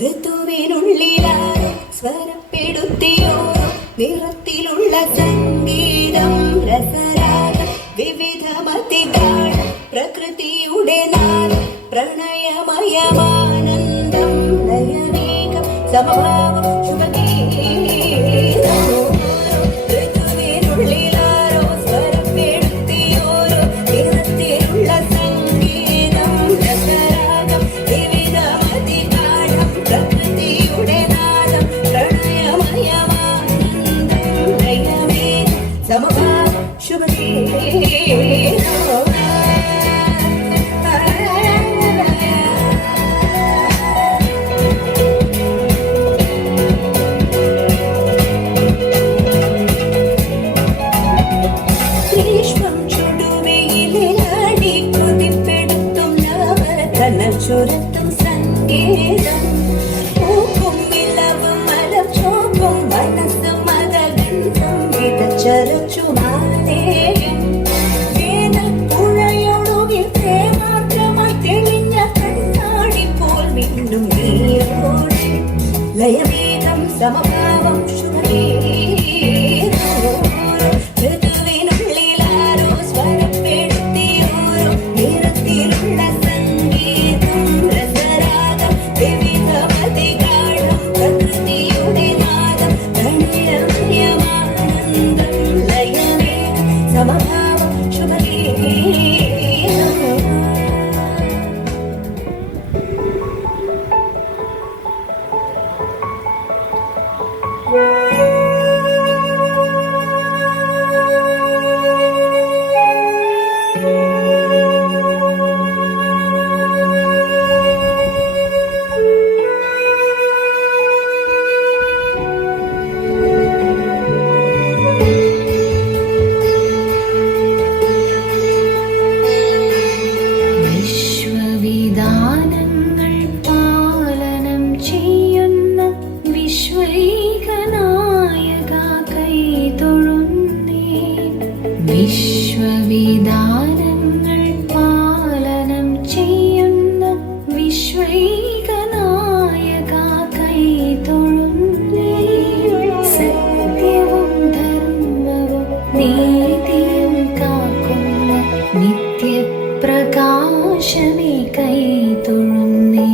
ഋതുവിനുള്ളിലായി സ്വരപ്പെടുത്തിയോ നിറത്തിലുള്ള സംഗീതം രസരാഗം വിവിധ മതികൾ പ്രകൃതിയുടെ നാദം പ്രണയമയമാനന്ദം ലയവേഗം സമഭാവം ശുഭഗീതം ഋതുവിനുള്ളിലാരോ സ്വരപ്പെടുത്തിയോരോ നിറത്തിലുള്ള സംഗീതം രസരാഗം വിവിധ മതികൾ പ്രകൃതിയുടെ നാദം പ്രണയമയമാനന്ദം ലയവേഗം സമഭാവം ശുഭഗീതം. ചുരത്തും സംഗീതം പൂക്കും നിലവും മലർച്ചോക്കും മനസ്സും മതഗന്ധം വിതച്ചരച്ചു മാലേയം വേനൽ പുഴയൊഴുകിൽ പ്രേമാർദ്രമായി തെളിഞ്ഞ കണ്ണാടിപ്പോൾ വീണ്ടും നീരോടെ ലയവേഗം സമഭാവം ശുഭഗീതം ഋതുവിനുള്ളിലാരോ സ്വരപ്പെടുത്തിയോരോ നിറത്തിലുള്ള സമഭാവം ശുഭഗീതം. വിശ്വവിധാനങ്ങൾ പാലനം ചെയ്യുന്ന വിശ്വൈകനായക കൈതൊഴുന്നേ സത്യവും ധർമ്മവും നീതിയും കാക്കുന്ന നിത്യപ്രകാശമേ കൈതൊഴുന്നേ